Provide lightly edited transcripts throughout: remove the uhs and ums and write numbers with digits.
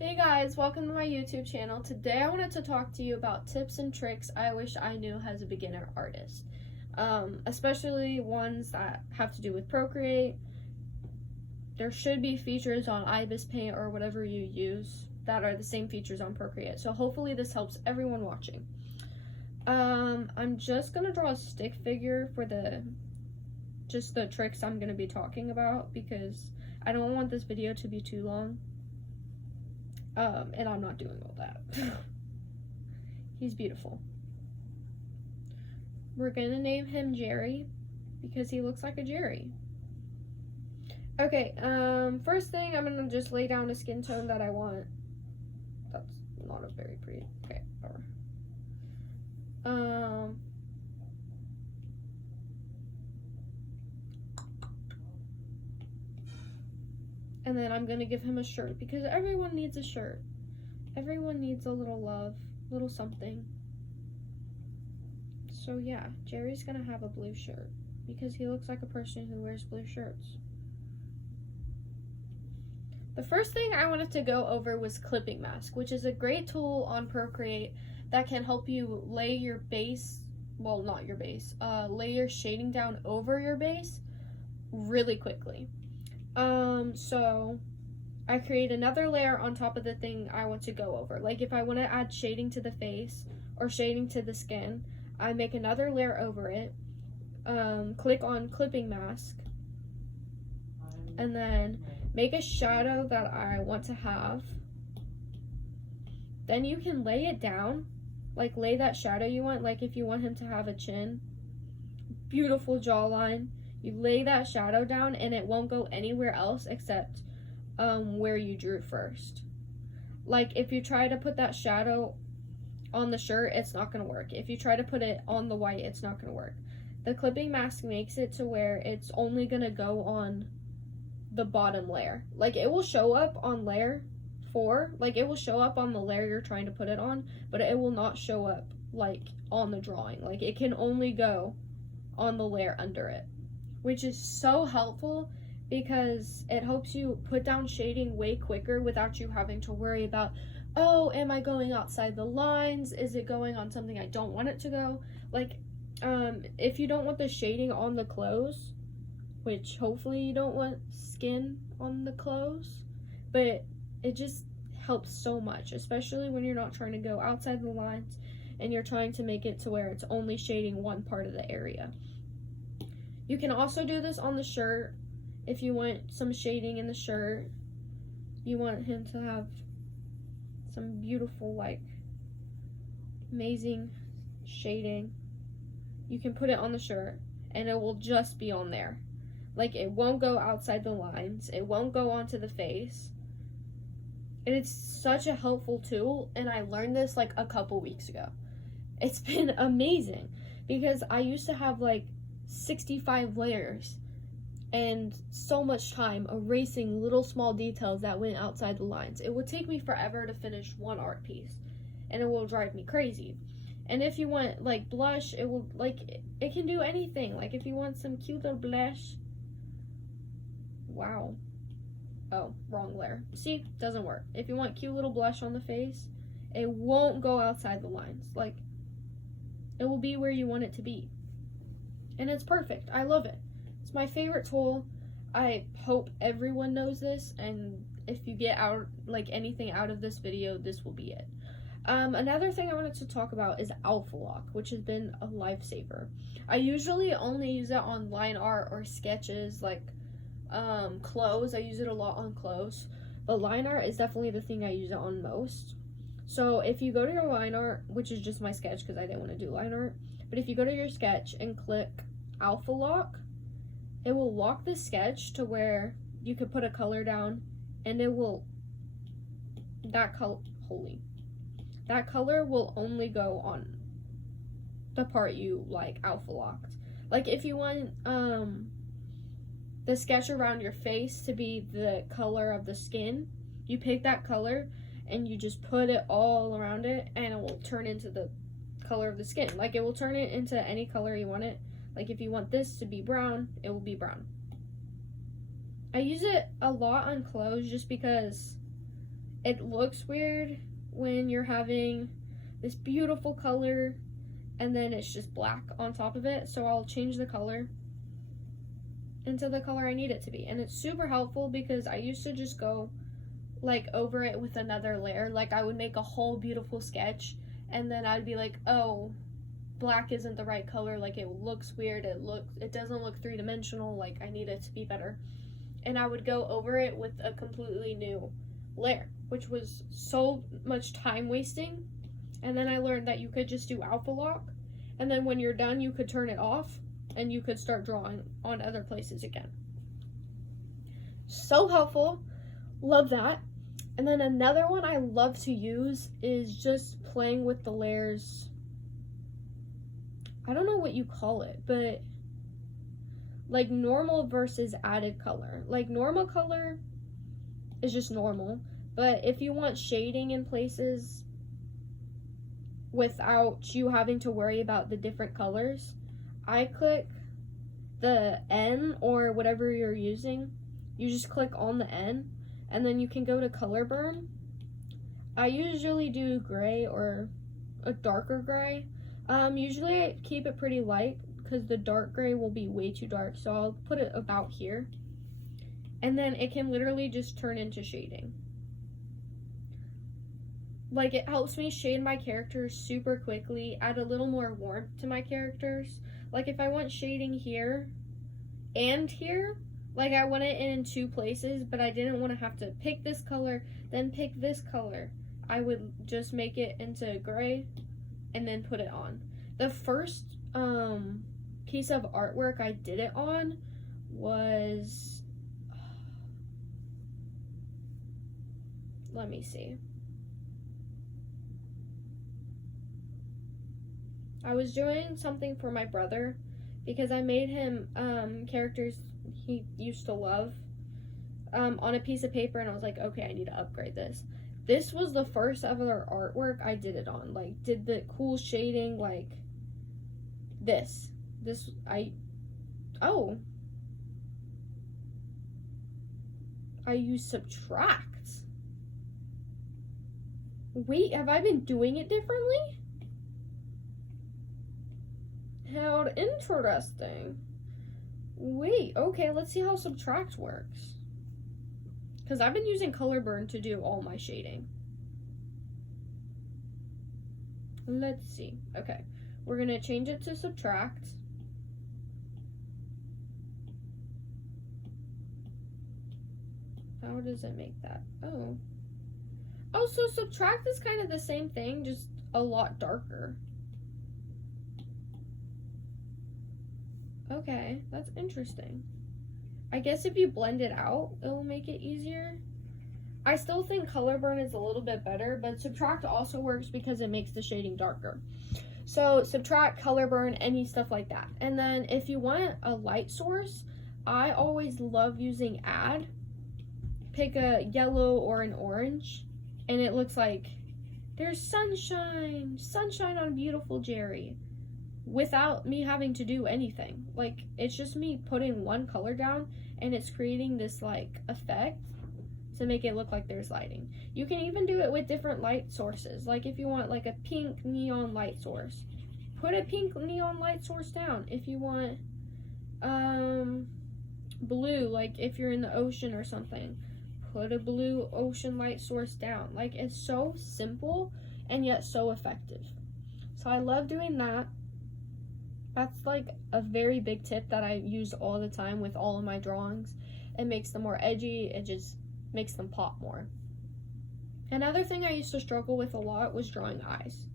Hey guys, welcome to my YouTube channel. Today I wanted to talk to you about tips and tricks I wish I knew as a beginner artist. Especially ones that have to do with Procreate. There should be features on IBIS Paint or whatever you use that are the same features on Procreate. So hopefully this helps everyone watching. I'm just gonna draw a stick figure for the tricks I'm gonna be talking about because I don't want this video to be too long. And I'm not doing all that. He's beautiful. We're gonna name him Jerry because he looks like a Jerry. Okay, first thing, I'm gonna just lay down a skin tone that I want. That's not a very pretty, okay, whatever. And then I'm gonna give him a shirt because everyone needs a shirt. Everyone needs a little love, little something. So yeah, Jerry's gonna have a blue shirt because he looks like a person who wears blue shirts. The first thing I wanted to go over was Clipping Mask, which is a great tool on Procreate that can help you lay your base, well, not your base, lay your shading down over your base really quickly. So I create another layer on top of the thing I want to go over. Like if I want to add shading to the face or shading to the skin, I make another layer over it, click on Clipping Mask, and then make a shadow that I want to have. Then you can lay it down, like lay that shadow you want, like if you want him to have a chin, beautiful jawline, you lay that shadow down and it won't go anywhere else except where you drew first. Like if you try to put that shadow on the shirt, it's not going to work. If you try to put it on the white, it's not going to work. The Clipping Mask makes it to where it's only going to go on the bottom layer. Like it will show up on layer 4, like it will show up on the layer you're trying to put it on, but it will not show up like on the drawing. Like it can only go on the layer under it, which is so helpful because it helps you put down shading way quicker without you having to worry about, oh, am I going outside the lines? Is it going on something I don't want it to go? Like, if you don't want the shading on the clothes, which hopefully you don't want skin on the clothes, but it just helps so much, especially when you're not trying to go outside the lines and you're trying to make it to where it's only shading one part of the area. You can also do this on the shirt if you want some shading in the shirt. You want him to have some beautiful, like, amazing shading. You can put it on the shirt and it will just be on there. Like, it won't go outside the lines. It won't go onto the face. And it's such a helpful tool, and I learned this, like, a couple weeks ago. It's been amazing because I used to have, like, 65 layers and so much time erasing little small details that went outside the lines. It would take me forever to finish one art piece, and it will drive me crazy. And if you want, like, blush, it will, like, it can do anything. Like, if you want some cute little blush, wow. Oh, wrong layer. See, doesn't work. If you want cute little blush on the face, it won't go outside the lines. Like, it will be where you want it to be. And it's perfect. I love it. It's my favorite tool. I hope everyone knows this, and if you get out, like, anything out of this video, this will be it. Another thing I wanted to talk about is Alpha Lock, which has been a lifesaver. I usually only use it on line art or sketches, like clothes. I use it a lot on clothes, but line art is definitely the thing I use it on most. So if you go to your line art, which is just my sketch because I didn't want to do line art, but if you go to your sketch and click Alpha Lock, it will lock the sketch to where you could put a color down, and it will, that color will only go on the part you, like, alpha locked. Like, if you want the sketch around your face to be the color of the skin, you pick that color and you just put it all around it, and it will turn into the color of the skin. Like, it will turn it into any color you want it. Like, if you want this to be brown, it will be brown. I use it a lot on clothes just because it looks weird when you're having this beautiful color and then it's just black on top of it. So I'll change the color into the color I need it to be. And it's super helpful because I used to just go like over it with another layer. Like I would make a whole beautiful sketch and then I'd be like, oh, black isn't the right color, like it looks weird, it doesn't look three-dimensional, like I need it to be better. And I would go over it with a completely new layer, which was so much time wasting. And then I learned that you could just do alpha lock, and then when you're done you could turn it off and you could start drawing on other places again. So helpful, love that. And then another one I love to use is just playing with the layers. I don't know what you call it, but like normal versus added color. Like normal color is just normal, but if you want shading in places without you having to worry about the different colors, I click the N or whatever you're using. You just click on the N and then you can go to color burn. I usually do gray or a darker gray. Usually I keep it pretty light because the dark gray will be way too dark, so I'll put it about here. And then it can literally just turn into shading. Like it helps me shade my characters super quickly, add a little more warmth to my characters. Like if I want shading here and here, like I want it in two places, but I didn't want to have to pick this color, then pick this color. I would just make it into gray and then put it on. The first piece of artwork I did it on was, let me see. I was doing something for my brother because I made him characters he used to love on a piece of paper, and I was like, okay, I need to upgrade this. This was the first ever artwork I did it on. Like, did the cool shading, like this. I use Subtract. Wait, have I been doing it differently? How interesting. Wait, okay, let's see how Subtract works. Because I've been using Color Burn to do all my shading. Let's see. Okay, we're going to change it to Subtract. How does it make that? Oh, so Subtract is kind of the same thing, just a lot darker. Okay, that's interesting. I guess if you blend it out, it'll make it easier. I still think Color Burn is a little bit better, but Subtract also works because it makes the shading darker. So Subtract, Color Burn, any stuff like that. And then if you want a light source, I always love using Add. Pick a yellow or an orange, and it looks like there's sunshine on beautiful Jerry, without me having to do anything. Like, it's just me putting one color down and it's creating this like effect to make it look like there's lighting. You can even do it with different light sources. Like if you want like a pink neon light source, put a pink neon light source down. If you want blue, like if you're in the ocean or something, put a blue ocean light source down. Like, it's so simple and yet so effective. So I love doing that. That's like a very big tip that I use all the time with all of my drawings. It makes them more edgy, it just makes them pop more. Another thing I used to struggle with a lot was drawing eyes.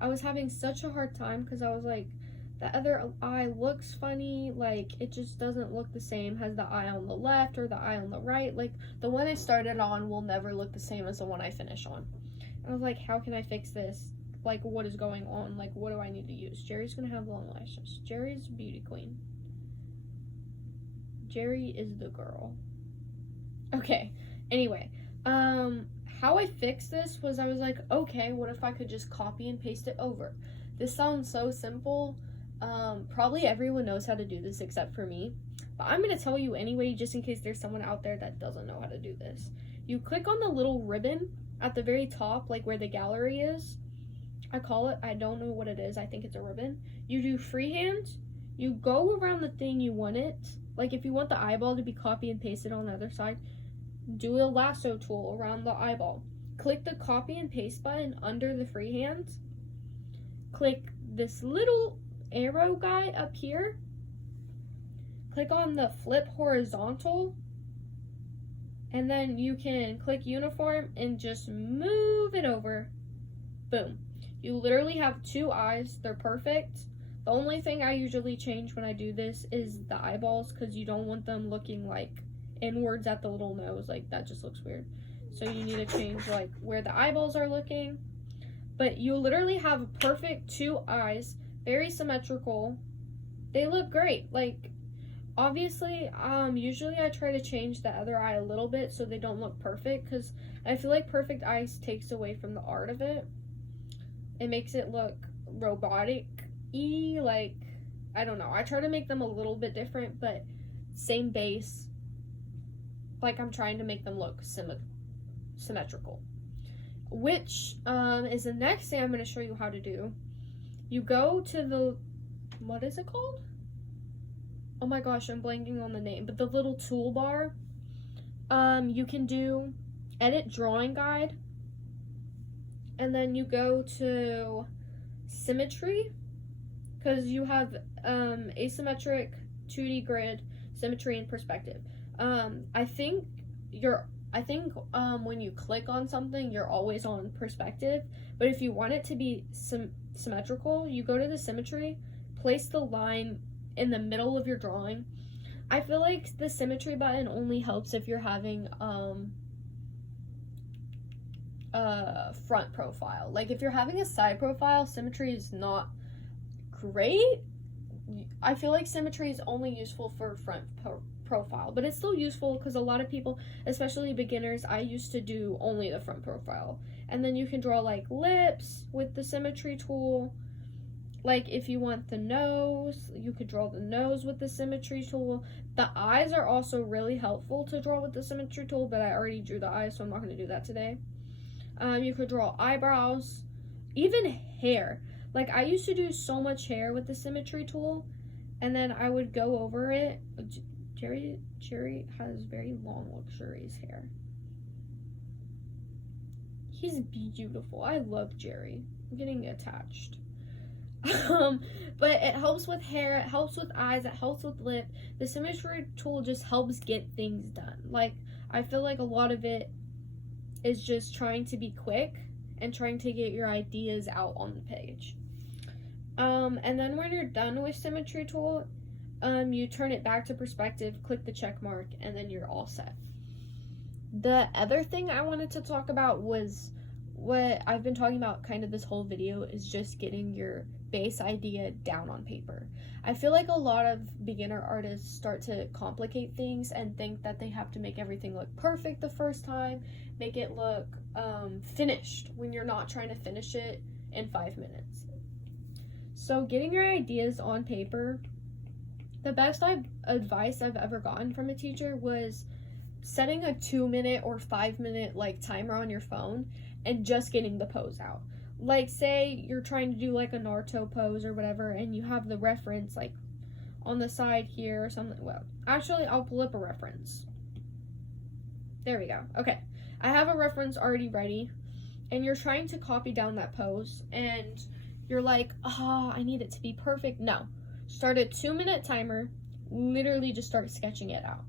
I was having such a hard time because I was like, the other eye looks funny, like it just doesn't look the same as the eye on the left or the eye on the right. Like the one I started on will never look the same as the one I finish on. And I was like, how can I fix this? Like, what is going on? Like, what do I need to use? Jerry's gonna have long lashes. Jerry's a beauty queen. Jerry is the girl. Okay, anyway, how I fixed this was I was like, okay, what if I could just copy and paste it over? This sounds so simple. Probably everyone knows how to do this except for me, but I'm gonna tell you anyway, just in case there's someone out there that doesn't know how to do this. You click on the little ribbon at the very top, like where the gallery is. I call it, I don't know what it is, I think it's a ribbon. You do freehand, you go around the thing you want it. Like if you want the eyeball to be copy and pasted on the other side, do a lasso tool around the eyeball. Click the copy and paste button under the freehand. Click this little arrow guy up here. Click on the flip horizontal. And then you can click uniform and just move it over. Boom. You literally have 2 eyes. They're perfect. The only thing I usually change when I do this is the eyeballs, because you don't want them looking like inwards at the little nose. Like that just looks weird. So you need to change like where the eyeballs are looking. But you literally have a perfect 2 eyes. Very symmetrical. They look great. Like obviously, usually I try to change the other eye a little bit so they don't look perfect, because I feel like perfect eyes takes away from the art of it. It makes it look robotic-y, like, I don't know. I try to make them a little bit different, but same base. Like, I'm trying to make them look symmetrical. Which is the next thing I'm going to show you how to do. You go to the, what is it called? Oh my gosh, I'm blanking on the name, but the little toolbar. You can do edit drawing guide, and then you go to symmetry, because you have asymmetric, 2D grid, symmetry, and perspective. I think when you click on something, you're always on perspective, but if you want it to be symmetrical, you go to the symmetry, place the line in the middle of your drawing. I feel like the symmetry button only helps if you're having front profile. Like if you're having a side profile, symmetry is not great. I feel like symmetry is only useful for front profile, but it's still useful because a lot of people, especially beginners, I used to do only the front profile. And then you can draw like lips with the symmetry tool. Like if you want the nose, you could draw the nose with the symmetry tool. The eyes are also really helpful to draw with the symmetry tool, but I already drew the eyes, so I'm not going to do that today. You could draw eyebrows, even hair. Like I used to do so much hair with the symmetry tool, and then I would go over it. Jerry has very long, luxurious hair. He's beautiful. I love Jerry. I'm getting attached. But it helps with hair, it helps with eyes, it helps with lip. The symmetry tool just helps get things done. Like I feel like a lot of it is just trying to be quick and trying to get your ideas out on the page. And then when you're done with symmetry tool, you turn it back to perspective, click the check mark, and then you're all set. The other thing I wanted to talk about was what I've been talking about kind of this whole video, is just getting your base idea down on paper. I feel like a lot of beginner artists start to complicate things and think that they have to make everything look perfect the first time, make it look finished, when you're not trying to finish it in 5 minutes. So getting your ideas on paper, the best advice I've ever gotten from a teacher was setting a 2-minute or 5-minute like timer on your phone and just getting the pose out. Like say you're trying to do like a Naruto pose or whatever, and you have the reference like on the side here or something. Well, actually I'll pull up a reference. There we go. Okay, I have a reference already ready, and you're trying to copy down that pose, and you're like, I need it to be perfect. No, start a 2-minute timer, literally just start sketching it out.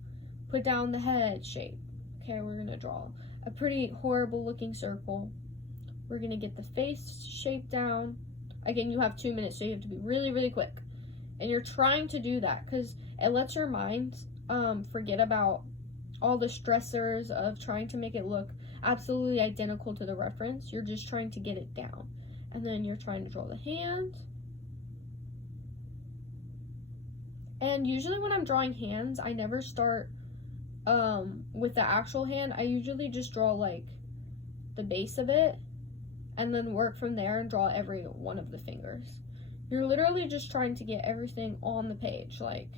Put down the head shape. Okay, we're gonna draw a pretty horrible looking circle. We're gonna get the face shape down. Again, you have 2 minutes, so you have to be really, really quick. And you're trying to do that because it lets your mind forget about all the stressors of trying to make it look absolutely identical to the reference. You're just trying to get it down. And then you're trying to draw the hand. And usually when I'm drawing hands, I never start with the actual hand. I usually just draw like the base of it and then work from there and draw every one of the fingers. You're literally just trying to get everything on the page, like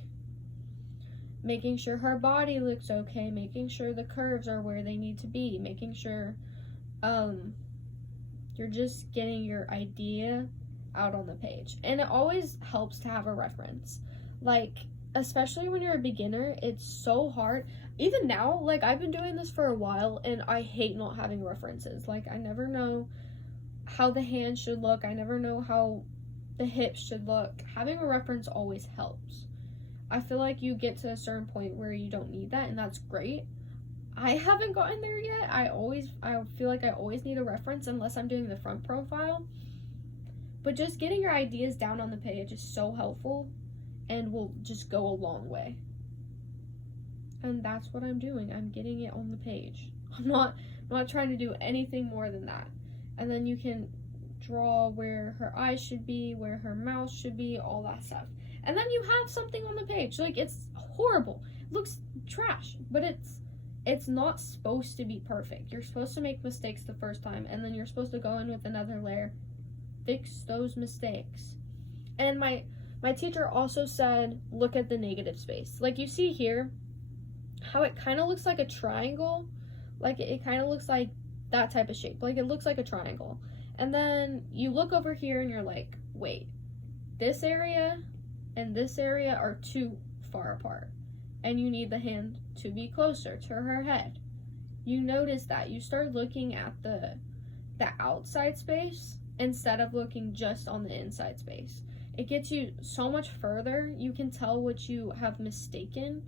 making sure her body looks okay, making sure the curves are where they need to be, making sure you're just getting your idea out on the page. And it always helps to have a reference. Like, especially when you're a beginner, it's so hard. Even now, like, I've been doing this for a while, and I hate not having references. Like, I never know how the hand should look. I never know how the hips should look. Having a reference always helps. I feel like you get to a certain point where you don't need that, and that's great. I haven't gotten there yet. I feel like I always need a reference unless I'm doing the front profile. But just getting your ideas down on the page is so helpful and will just go a long way. And that's what I'm doing. I'm getting it on the page. I'm not trying to do anything more than that. And then you can draw where her eyes should be, where her mouth should be, all that stuff. And then you have something on the page. Like, it's horrible. It looks trash, but it's not supposed to be perfect. You're supposed to make mistakes the first time, and then you're supposed to go in with another layer, fix those mistakes. And my teacher also said, look at the negative space. Like, you see here, how it kind of looks like a triangle. Like, it kind of looks like that type of shape. Like, it looks like a triangle. And then you look over here, and you're like, wait, this area and this area are too far apart. And you need the hand to be closer to her head. You notice that. You start looking at the outside space instead of looking just on the inside space. It gets you so much further. You can tell what you have mistaken.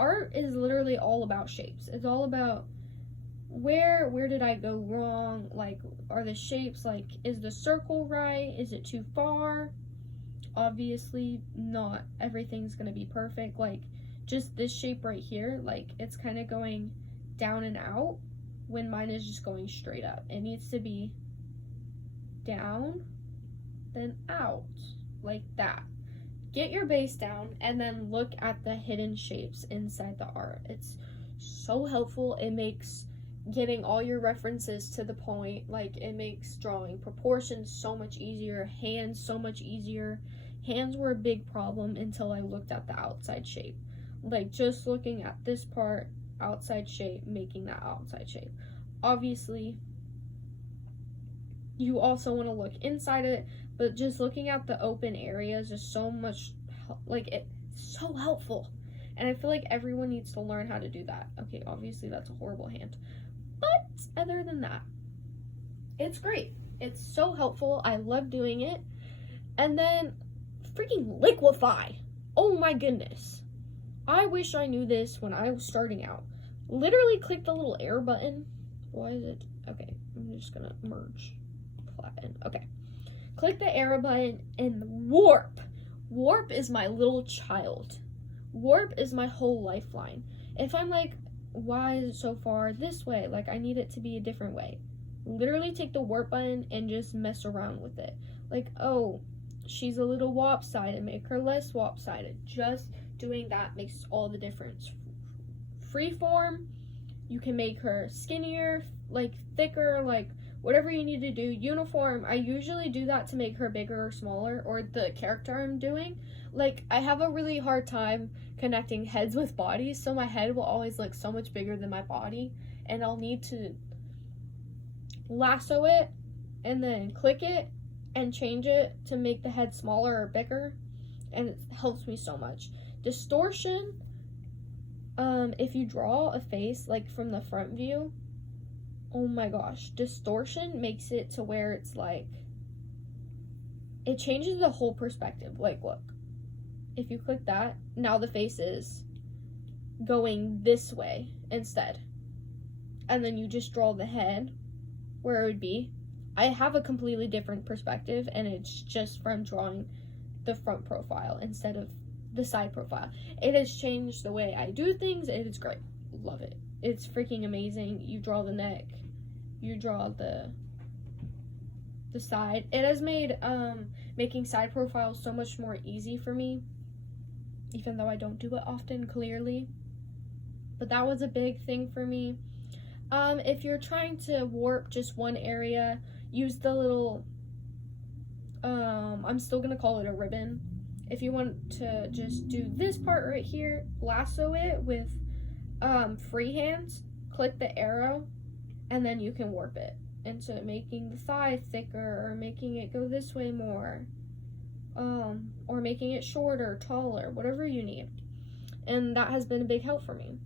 Art is literally all about shapes. It's all about where did I go wrong? Like, are the shapes, like, is the circle right? Is it too far? Obviously, not everything's gonna be perfect. Like, just this shape right here, like, it's kind of going down and out when mine is just going straight up. It needs to be down, then out, like that. Get your base down, and then look at the hidden shapes inside the art. It's so helpful. It makes getting all your references to the point. Like, it makes drawing proportions so much easier, hands so much easier. Hands were a big problem until I looked at the outside shape. Like, just looking at this part, outside shape, making that outside shape. Obviously, you also want to look inside it, but just looking at the open areas is so much, like, it's so helpful. And I feel like everyone needs to learn how to do that. Okay, obviously that's a horrible hand. But other than that, it's great. It's so helpful. I love doing it. And then freaking liquefy. Oh my goodness. I wish I knew this when I was starting out. Literally click the little arrow button. Why is it? Okay, I'm just gonna merge. Flatten. Okay. Click the arrow button and warp. Warp is my little child. Warp is my whole lifeline. If I'm like, why is it so far this way? Like, I need it to be a different way. Literally take the warp button and just mess around with it. Like, oh, she's a little lopsided. Make her less lopsided. Just doing that makes all the difference. Freeform, you can make her skinnier, like thicker, like whatever you need to do. Uniform, I usually do that to make her bigger or smaller, or the character I'm doing. Like, I have a really hard time connecting heads with bodies, so my head will always look so much bigger than my body, and I'll need to lasso it and then click it and change it to make the head smaller or bigger, and it helps me so much. Distortion, if you draw a face like from the front view, oh my gosh, distortion makes it to where it's like, it changes the whole perspective. Like, look, if you click that, now the face is going this way instead, and then you just draw the head where it would be. I have a completely different perspective, and it's just from drawing the front profile instead of the side profile. It has changed the way I do things. It is great. Love it. It's freaking amazing. You draw the neck, you draw the side. It has made making side profiles so much more easy for me, even though I don't do it often, clearly. But that was a big thing for me. If you're trying to warp just one area, use the little, I'm still gonna call it a ribbon. If you want to just do this part right here, lasso it with free hands, click the arrow, and then you can warp it into making the thigh thicker or making it go this way more, or making it shorter, taller, whatever you need. And that has been a big help for me.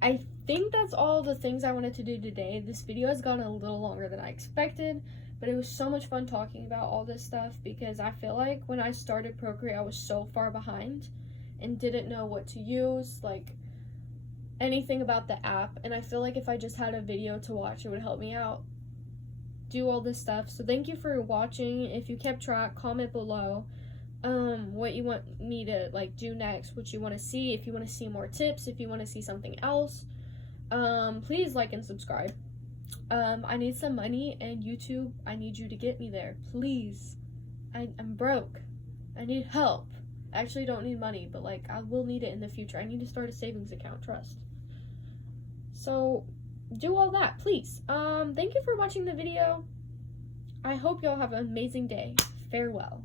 I think that's all the things I wanted to do today. This video has gone a little longer than I expected, but it was so much fun talking about all this stuff because I feel like when I started Procreate, I was so far behind and didn't know what to use, like anything about the app. And I feel like if I just had a video to watch, it would help me out do all this stuff. So thank you for watching. If you kept track, comment below what you want me to like do next, what you want to see, if you want to see more tips, if you want to see something else. Please like and subscribe. I need some money, and YouTube, I need you to get me there, please. I'm broke. I need help. I actually don't need money, but like I will need it in the future. I need to start a savings account, trust. So do all that, please. Thank you for watching the video. I hope y'all have an amazing day. Farewell.